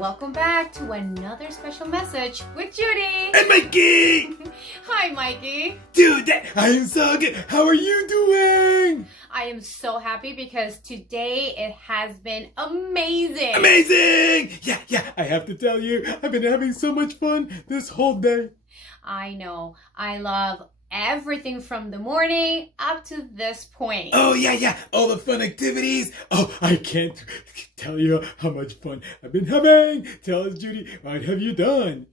welcome back to another special message with Judy and Mikey. Hi, Mikey. Dude, I am so good. How are you doing? I am so happy because today it has been amazing. Amazing! Yeah, I have to tell you, I've been having so much fun this whole day. I know. I love everything from the morning up to this point. Oh, yeah. All the fun activities. Oh, I can't tell you how much fun I've been having. Tell us, Judy, what have you done?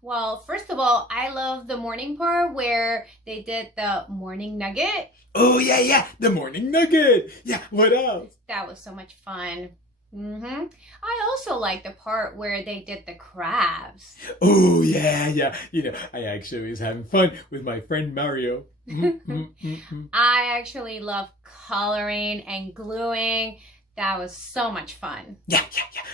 Well, first of all, I love the morning part where they did the morning nugget. Oh, yeah, the morning nugget. Yeah, what else? That was so much fun. I also like the part where they did the crabs. Oh, yeah. You know, I actually was having fun with my friend Mario. I actually love coloring and gluing. That was so much fun. Yeah.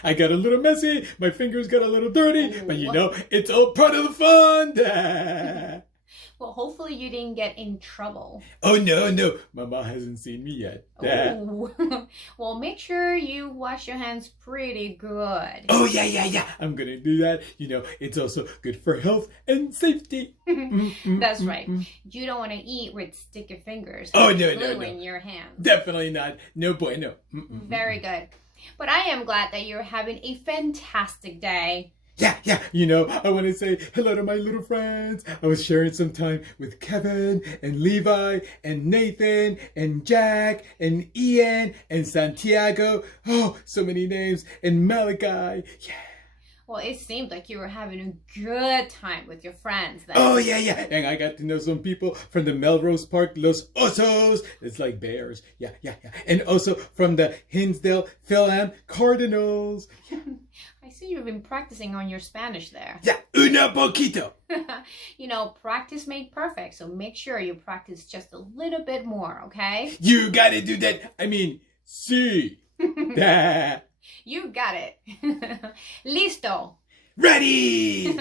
I got a little messy. My fingers got a little dirty. But you know, it's all part of the fun. Well, hopefully you didn't get in trouble. Oh, no. Mama hasn't seen me yet. Oh. Well, make sure you wash your hands pretty good. Oh, yeah. I'm going to do that. You know, it's also good for health and safety. That's right. You don't want to eat with sticky fingers. Oh, no. In your hands. Definitely not. No bueno. Very good. But I am glad that you're having a fantastic day. Yeah. You know, I want to say hello to my little friends. I was sharing some time with Kevin and Levi and Nathan and Jack and Ian and Santiago. Oh, so many names. And Malachi. Yeah. Well, it seemed like you were having a good time with your friends then. Oh, yeah. And I got to know some people from the Melrose Park Los Osos. It's like bears. Yeah. And also from the Hinsdale Philam Cardinals. Yeah. I see you've been practicing on your Spanish there. Yeah, una poquito. You know, practice made perfect, so make sure you practice just a little bit more, okay? You gotta do that. I mean, sí. You got it. Listo. Ready.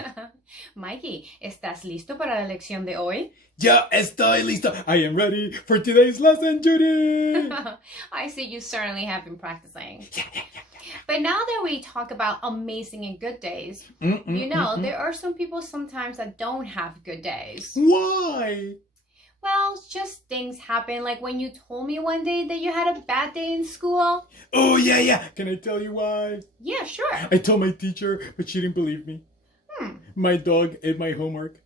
Mikey, ¿estás listo para la lección de hoy? Yo estoy listo. I am ready for today's lesson, Judy. I see you certainly have been practicing. Yeah. But now that we talk about amazing and good days, you know, there are some people sometimes that don't have good days. Why? Well, just things happen. Like when you told me one day that you had a bad day in school. Oh, yeah. Can I tell you why? Yeah, sure. I told my teacher, but she didn't believe me. My dog ate my homework.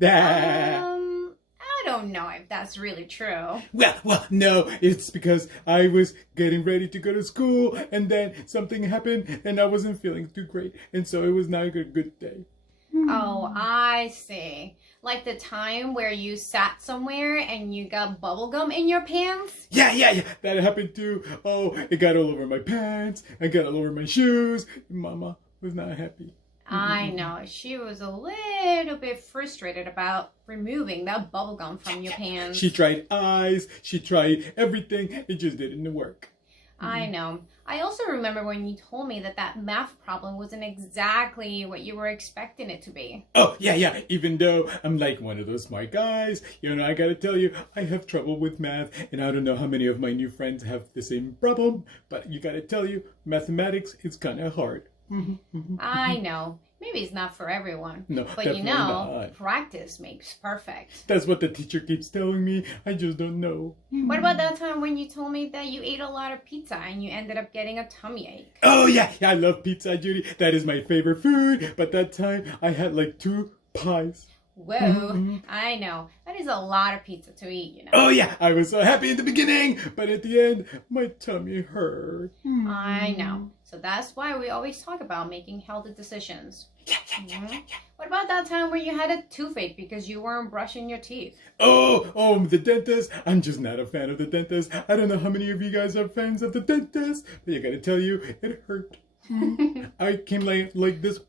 I don't know if that's really true. Well, no, it's because I was getting ready to go to school and then something happened and I wasn't feeling too great. And so it was not a good day. Oh, I see. Like the time where you sat somewhere and you got bubble gum in your pants? Yeah. That happened too. Oh, it got all over my pants. I got all over my shoes. Mama was not happy. I know. She was a little bit frustrated about removing that bubble gum from your pants. She tried eyes. She tried everything. It just didn't work. I know. I also remember when you told me that math problem wasn't exactly what you were expecting it to be. Oh, yeah. Even though I'm like one of those smart guys, you know, I gotta tell you, I have trouble with math, and I don't know how many of my new friends have the same problem, but you gotta tell you, mathematics is kind of hard. I know. Maybe it's not for everyone. No, but you know, not. Practice makes perfect. That's what the teacher keeps telling me. I just don't know. What about that time when you told me that you ate a lot of pizza and you ended up getting a tummy ache? Oh, yeah. I love pizza, Judy. That is my favorite food. But that time, I had like 2 pies. Whoa, I know. That is a lot of pizza to eat, you know. Oh, yeah. I was so happy in the beginning, but at the end, my tummy hurt. I know. So that's why we always talk about making healthy decisions. Yeah. What about that time where you had a toothache because you weren't brushing your teeth? Oh, the dentist. I'm just not a fan of the dentist. I don't know how many of you guys are fans of the dentist, but I gotta tell you, it hurt. I came like this.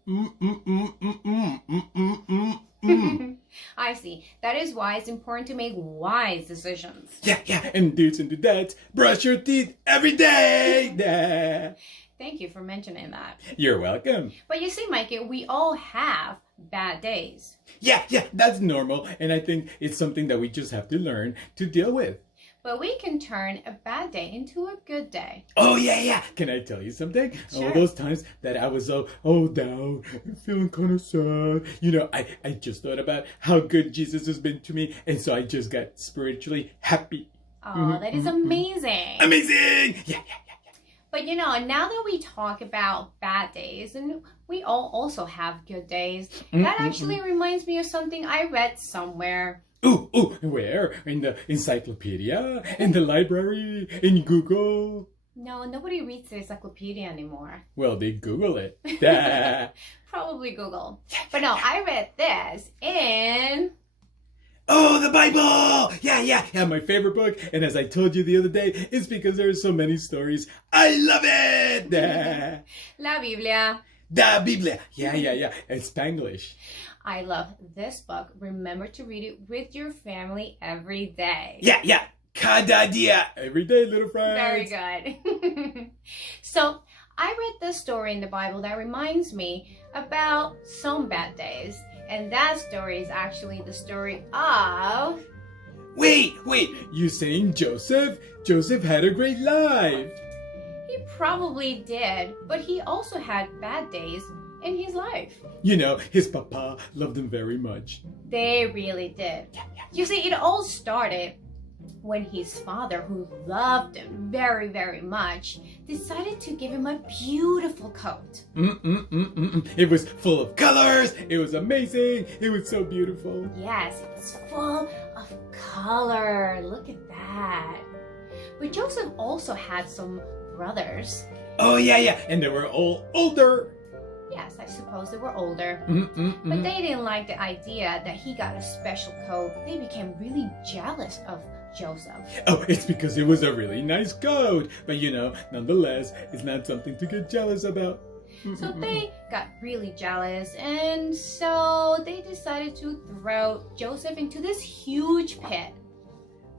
I see. That is why it's important to make wise decisions. Yeah. And dudes and dudettes, brush your teeth every day. Thank you for mentioning that. You're welcome. But you see, Mikey, we all have bad days. Yeah, that's normal. And I think it's something that we just have to learn to deal with. Mm-hmm. But we can turn a bad day into a good day. Oh, yeah. Can I tell you something? Sure. All those times that I was all down and feeling kind of sad. I just thought about how good Jesus has been to me. And so I just got spiritually happy. Oh, that is amazing. Amazing! Yeah. But now that we talk about bad days, and we all also have good days, that actually reminds me of something I read somewhere. Ooh, where? In the encyclopedia? In the library? In Google? No, nobody reads the encyclopedia anymore. Well, they Google it. Probably Google. But no, I read this in... Oh, the Bible! Yeah, my favorite book. And as I told you the other day, it's because there are so many stories. I love it! La Biblia. Da Biblia. Yeah. It's Spanglish. I love this book. Remember to read it with your family every day. Yeah. Cada dia. Every day, little friends. Very good. So, I read this story in the Bible that reminds me about some bad days. And that story is actually the story of... Wait, you saying Joseph? Joseph had a great life. He probably did, but he also had bad days in his life. His papa loved him very much. They really did. Yeah. You see, it all started when his father, who loved him very, very much, decided to give him a beautiful coat. It was full of colors. It was amazing. It was so beautiful. Yes, it was full of color. Look at that. But Joseph also had some brothers. Oh, yeah. And they were all older. Yes, I suppose they were older. But they didn't like the idea that he got a special coat. They became really jealous of Joseph. Oh, it's because it was a really nice coat. But nonetheless, it's not something to get jealous about. So they got really jealous, and so they decided to throw Joseph into this huge pit.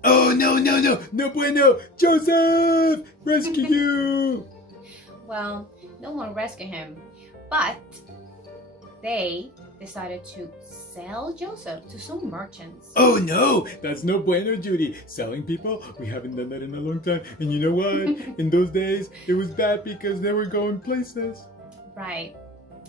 Oh, no bueno. Joseph, rescue you. Well, no one rescued him, but they decided to sell Joseph to some merchants. Oh no, that's no bueno, Judy. Selling people, we haven't done that in a long time. And you know what? In those days, it was bad because they were going places. Right.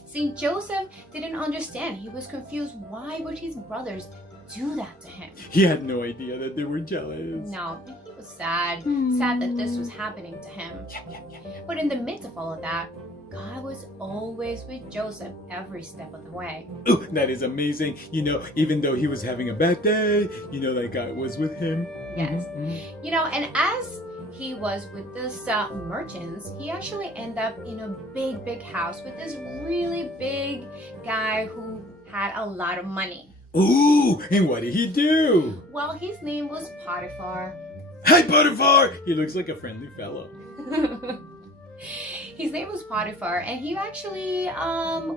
See, Joseph didn't understand. He was confused. Why would his brothers do that to him? He had no idea that they were jealous. No, he was sad. Sad that this was happening to him. Yeah. But in the midst of all of that, God was always with Joseph every step of the way. Ooh, that is amazing. Even though he was having a bad day, that God was with him. Yes. And as he was with this merchants, he actually ended up in a big house with this really big guy who had a lot of money. Ooh, and what did he do? Well, his name was Potiphar. Hi, Potiphar! He looks like a friendly fellow. His name was Potiphar, and he actually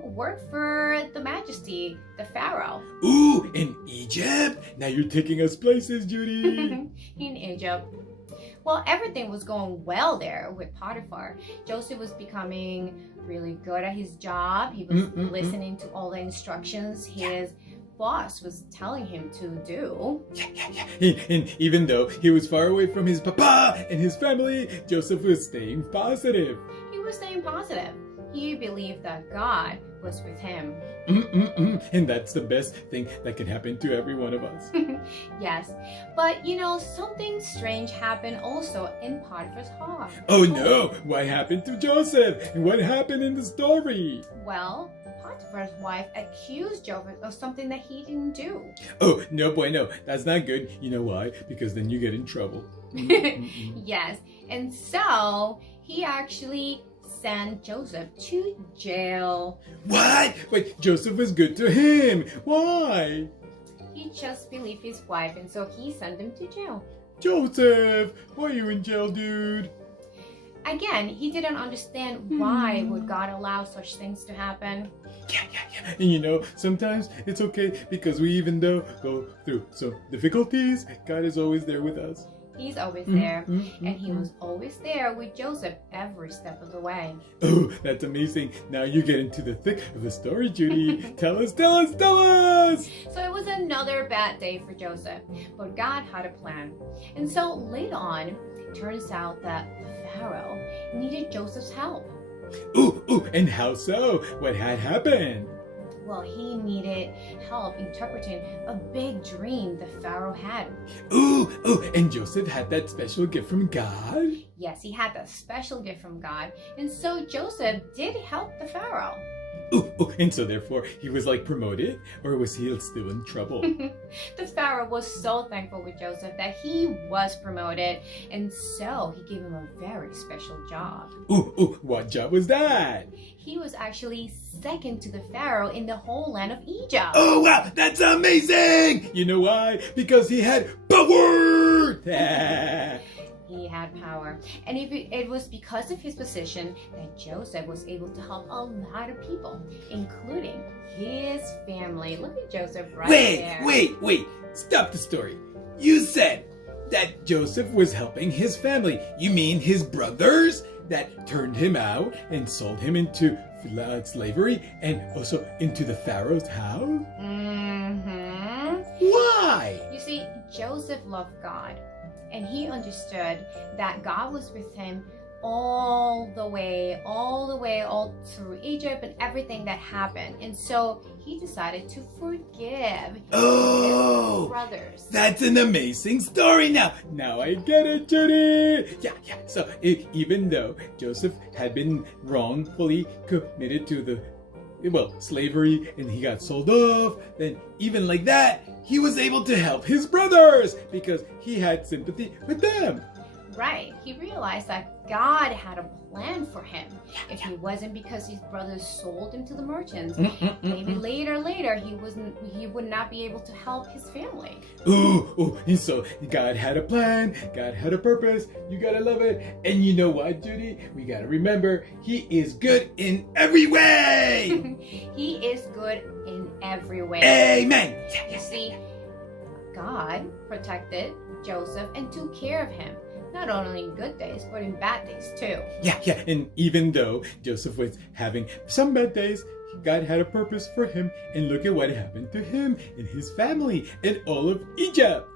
worked for the majesty, the Pharaoh. Ooh, in Egypt? Now you're taking us places, Judy. In Egypt. Well, everything was going well there with Potiphar. Joseph was becoming really good at his job. He was listening to all the instructions his boss was telling him to do. Yeah. And even though he was far away from his papa and his family, Joseph was staying positive. He was staying positive. He believed that God was with him. And that's the best thing that can happen to every one of us. Yes. But something strange happened also in Potiphar's heart. Oh no! What happened to Joseph? And what happened in the story? Well, Potiphar's wife accused Joseph of something that he didn't do. Oh, no bueno. That's not good. You know why? Because then you get in trouble. Yes. And so he actually sent Joseph to jail. What? But Joseph was good to him. Why? He just believed his wife, and so he sent him to jail. Joseph, why are you in jail, dude? Again, he didn't understand why would God allow such things to happen. Yeah. And sometimes it's okay because we even though go through some difficulties, God is always there with us. He's always there. And he was always there with Joseph every step of the way. Oh, that's amazing. Now you get into the thick of the story, Judy. Tell us, tell us, tell us! So it was another bad day for Joseph, but God had a plan. And so later on, it turns out that the Pharaoh needed Joseph's help. Ooh, and how so? What had happened? Well, he needed help interpreting a big dream the Pharaoh had. Ooh, and Joseph had that special gift from God? Yes, he had that special gift from God. And so Joseph did help the Pharaoh. Ooh, and so therefore he was like promoted, or was he still in trouble? The Pharaoh was so thankful with Joseph that he was promoted, and so he gave him a very special job. Ooh, what job was that? He was actually second to the Pharaoh in the whole land of Egypt. Oh wow, that's amazing! You know why? Because he had power! He had power. And it was because of his position that Joseph was able to help a lot of people, including his family. Look at Joseph right there. Wait. Stop the story. You said that Joseph was helping his family. You mean his brothers that turned him out and sold him into slavery and also into the Pharaoh's house? Mm-hmm. Why? You see, Joseph loved God. And he understood that God was with him all the way, all through Egypt and everything that happened. And so he decided to forgive his brothers. That's an amazing story now. Now I get it, Judy. Yeah. So even though Joseph had been wrongfully committed to the slavery, and he got sold off, then even like that, he was able to help his brothers because he had sympathy with them. Right. He realized that God had a plan for him. If it wasn't because his brothers sold him to the merchants, maybe later he would not be able to help his family. Ooh, and so God had a plan, God had a purpose. You gotta love it. And you know what, Judy? We gotta remember, he is good in every way. He is good in every way. Amen. You see, God protected Joseph and took care of him. Not only in good days, but in bad days too. Yeah. And even though Joseph was having some bad days, God had a purpose for him. And look at what happened to him and his family and all of Egypt.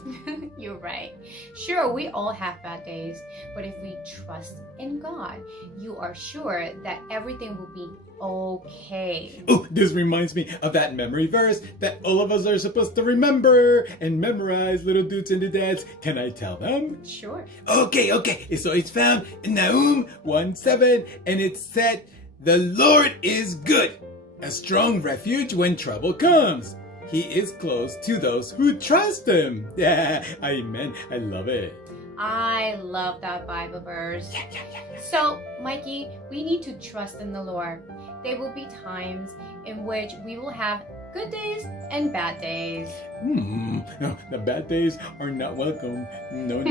You're right. Sure, we all have bad days, but if we trust in God, you are sure that everything will be okay. Oh, this reminds me of that memory verse that all of us are supposed to remember and memorize, little dudes and dudettes. Can I tell them? Sure. Okay. So it's found in Nahum 1:7, and it said, "The Lord is good, a strong refuge when trouble comes. He is close to those who trust him." Yeah, amen. I love it. I love that Bible verse. Yeah. So, Mikey, we need to trust in the Lord. There will be times in which we will have good days and bad days. No, the bad days are not welcome. No.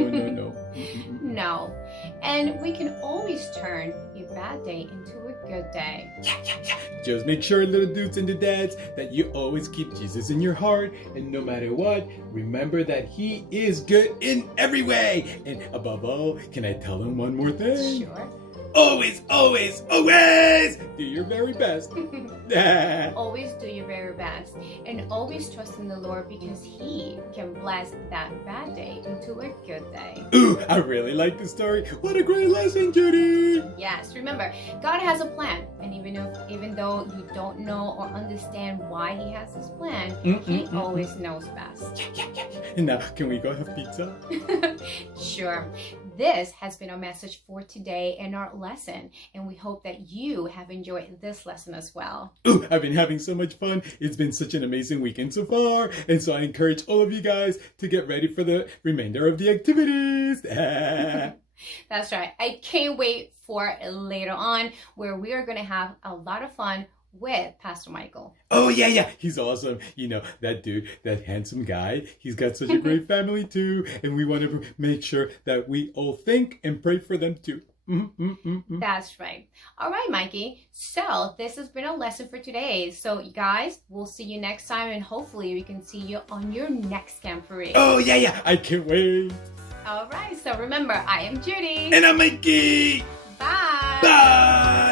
No. And we can always turn a bad day into a good day. Yeah. Just make sure, little dudes and dudettes, that you always keep Jesus in your heart. And no matter what, remember that he is good in every way. And above all, can I tell them one more thing? Sure. Always do your very best. Always do your very best. And always trust in the Lord because he can bless that bad day into a good day. Ooh, I really like the story. What a great lesson, Judy. Yes, remember, God has a plan. And even though you don't know or understand why he has this plan, he always knows best. Yeah. And now, can we go have pizza? Sure. This has been our message for today and our lesson, and we hope that you have enjoyed this lesson as well. Ooh, I've been having so much fun. It's been such an amazing weekend so far, and so I encourage all of you guys to get ready for the remainder of the activities. That's right. I can't wait for later on where we are going to have a lot of fun with Pastor Michael. Oh, yeah. He's awesome. You know, that dude, that handsome guy, he's got such a great family too. And we want to make sure that we all think and pray for them too. That's right. All right, Mikey. So this has been a lesson for today. So you guys, we'll see you next time, and hopefully we can see you on your next camporee. Oh, yeah. I can't wait. All right, so remember, I am Judy. And I'm Mikey. Bye. Bye.